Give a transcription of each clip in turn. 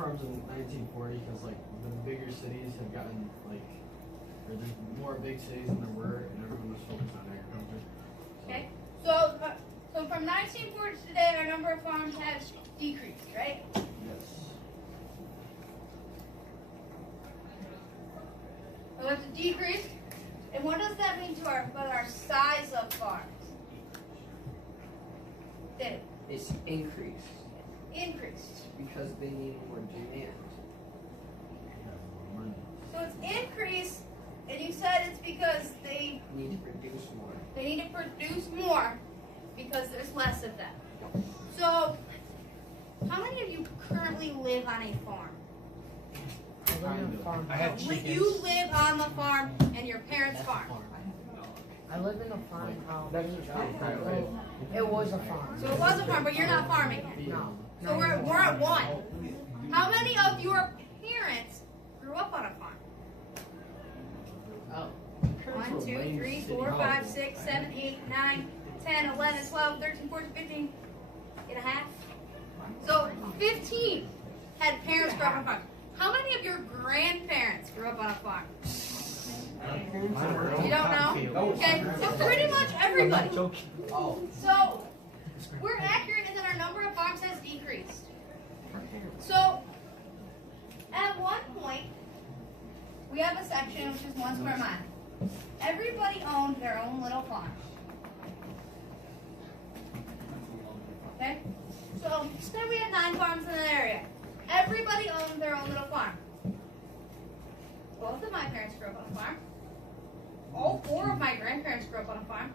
farms in 1940 because like the bigger cities have gotten like, or there's more big cities than there were, and everyone was focused on agriculture. Okay. So from 1940 to today, our number of farms has decreased, right? Yes. So it's decreased. And what does that mean to our size of farms? Dave? It's increased Increased. because they need more demand. Money. So it's increased, and you said it's because they Need to produce more. need to produce more because there's less of them. So, how many of you currently live on a farm? I have chickens. You live on the farm and your parents farm. I live in a farmhouse. That's just It was a farm. So it was a farm, but you're not farming it. No. So we're at one. How many of your parents grew up on a farm? Oh. 1, 2, 3, 4, 5, 6, 7, 8, 9, 10, 11, 12, 13, 14, 15 and a half. So 15 had parents grow up on a farm. How many of your grandparents grew up on a farm? You don't know? Okay, so pretty much everybody. Oh. So we're accurate in that our number of farms has decreased. So at one point, we have a section which is 1 square mile. Everybody owned their own little farm. Okay? So say we had 9 farms in an area. Everybody owned their own little farm. Both of my parents grew up on a farm. All 4 of my grandparents grew up on a farm.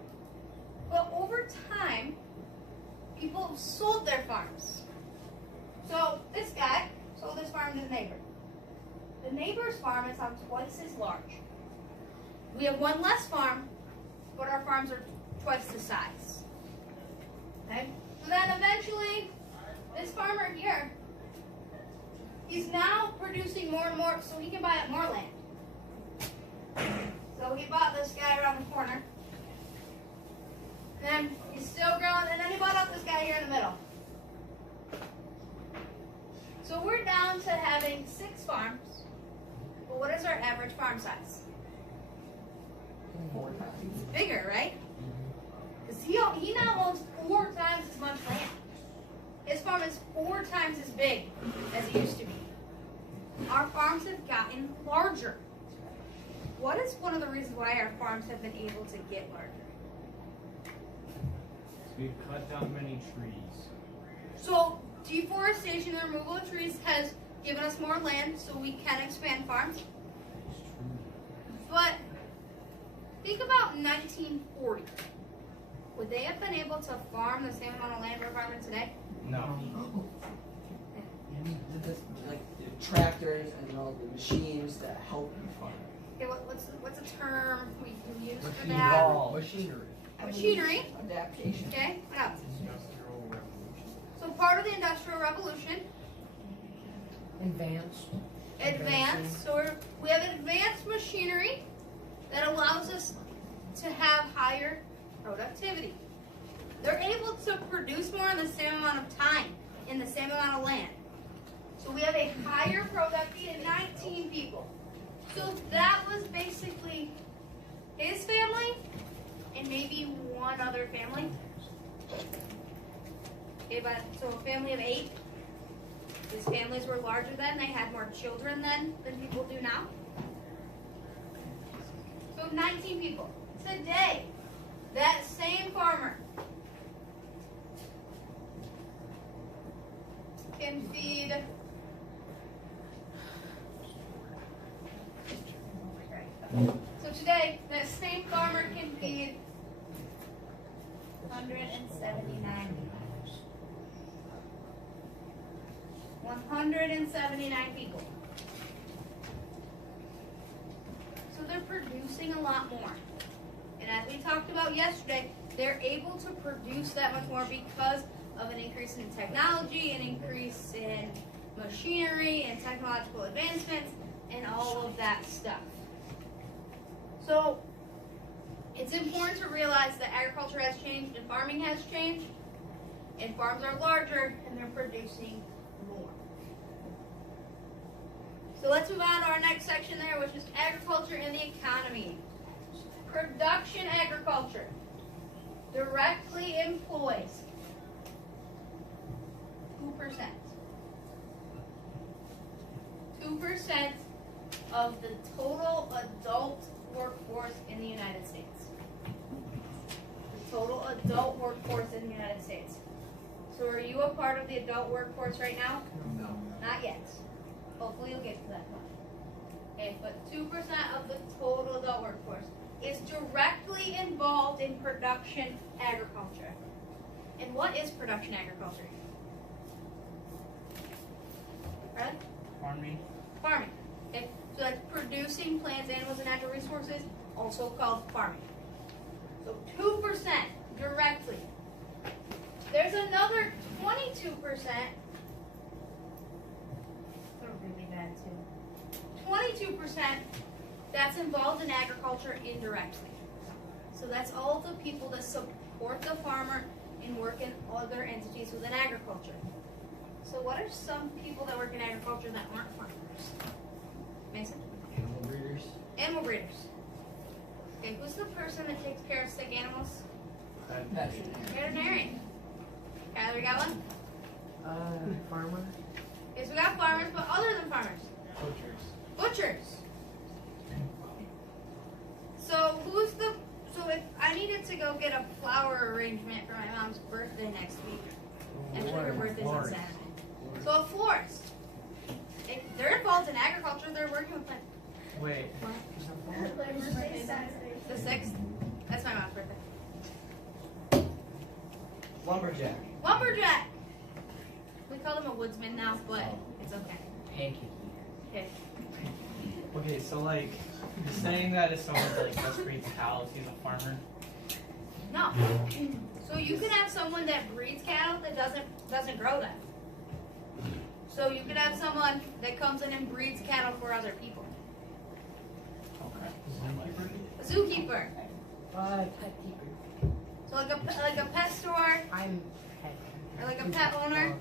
But over time, people have sold their farms. So this guy sold his farm to the neighbor. The neighbor's farm is now twice as large. We have 1 less farm, but our farms are twice the size. Okay? So then eventually, this farmer here, he's now producing more and more so he can buy up more land. So he bought this guy around the corner. And then he's still growing, and then he bought out this guy here in the middle. So we're down to having 6 farms. But what is our average farm size? 4 times. It's bigger, right? Because he now owns 4 times as much land. His farm is 4 times as big as it used to be. Our farms have gotten larger. What is one of the reasons why our farms have been able to get larger? We've cut down many trees. So deforestation, the removal of trees, has given us more land so we can expand farms. But think about 1940. Would they have been able to farm the same amount of land we're farming today? No. Like the tractors and all the machines that help you farm. Okay, what's a term we can use for Machine that? evolved. Machinery. Machinery. Adaptation. Okay, what else? Industrial revolution. So part of the Industrial Revolution, advanced. So we have advanced machinery that allows us to have higher productivity. They're able to produce more in the same amount of time, in the same amount of land. So we have a higher productivity in 19 people. So that was basically his family and maybe 1 other family. Okay, so a family of 8. These families were larger then. They had more children then than people do now. So 19 people. Today, that same farmer can feed So today, that same farmer can feed 179 people. 179 people. So they're producing a lot more. And as we talked about yesterday, they're able to produce that much more because of an increase in technology, an increase in machinery and technological advancements, and all of that stuff. So it's important to realize that agriculture has changed and farming has changed, and farms are larger and they're producing more. So let's move on to our next section there, which is agriculture and the economy. Production agriculture directly employs 2%. 2% of the total adult workforce in the United States. The total adult workforce in the United States. So are you a part of the adult workforce right now? No. Not yet. Hopefully you'll get to that point. Okay, but 2% of the total adult workforce is directly involved in production agriculture. And what is production agriculture? Right? Farming. Farming. Okay, so that's producing plants, animals, and natural resources, also called farming. So 2% directly. There's another 22%. They're really bad too. 22% that's involved in agriculture indirectly. So that's all the people that support the farmer and work in other entities within agriculture. So what are some people that work in agriculture that aren't farmers? Mason? Animal breeders. Animal breeders. Okay, who's the person that takes care of sick animals? Veterinarian. Kyler, you got one? Farmer. Yes, we got farmers, but other than farmers? Butchers. Butchers. So if I needed to go get a flower arrangement for my mom's birthday next week, and her birthday's on Saturday. So a florist. They're involved in agriculture, they're working with plants. Wait. The 6th? That's my mom's birthday. Lumberjack. Lumberjack! We call them a woodsman now, but it's okay. Pancake. Okay. Okay, so like, you're saying that if someone like just breeds cows, he's a farmer? No. So you can have someone that breeds cattle that doesn't grow them. So you could have someone that comes in and breeds cattle for other people. Okay. A zookeeper. Pet keeper. So like a pet store I'm pet. or like a pet owner.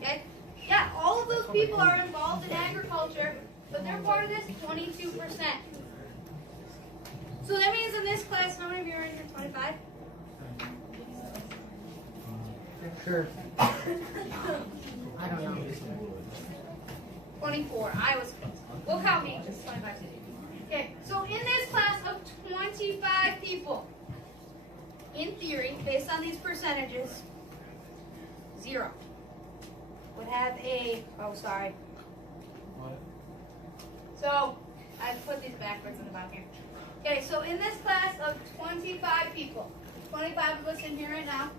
Okay? Yeah, all of those people are involved in agriculture, but they're part of this 22%. So that means in this class, how many of you are in here? 25? Sure. I don't know. 24. I was close. We'll count me. Just 25. Okay, so in this class of 25 people, in theory, based on these percentages, 0 would have a, oh sorry. What? So, I put these backwards in the bottom here. Okay, so in this class of 25 people, 25 of us in here right now,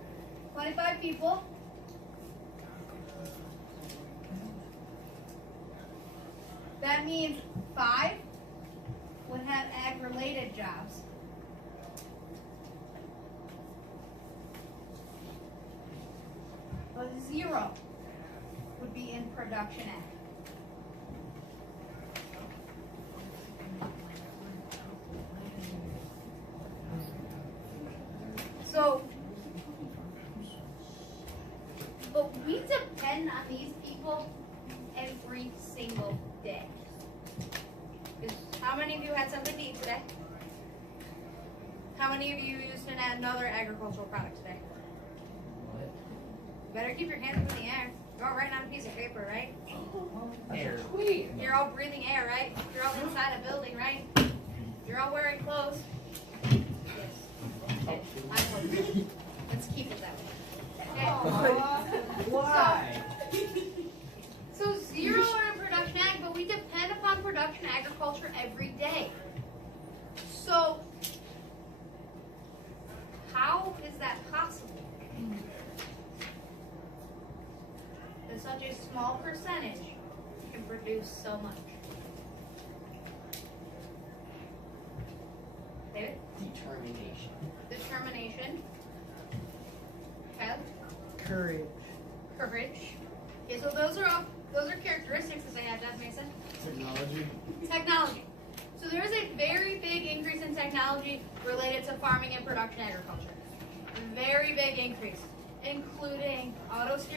25 people, that means 5 would have ag-related jobs. But 0 would be in production ag. So, but we depend on these people every single day. Because how many of you had something to eat today? How many of you used another agricultural product today? What? Better keep your hands in the air. You're all writing on a piece of paper, right? Air. You're all breathing air, right? You're all inside a building, right? You're all wearing clothes. Yes. Okay. Let's keep it that way. Okay. Why? So 0 are in production ag, but we depend upon production agriculture every day. So how is that possible? That such a small percentage can produce so much. David? Determination. Determination. Kev? Courage. Courage. Okay, so those are characteristics that they have, Jeff Mason. Technology. Technology. So there is a very big increase in technology related to farming and production agriculture. A very big increase, including auto steering.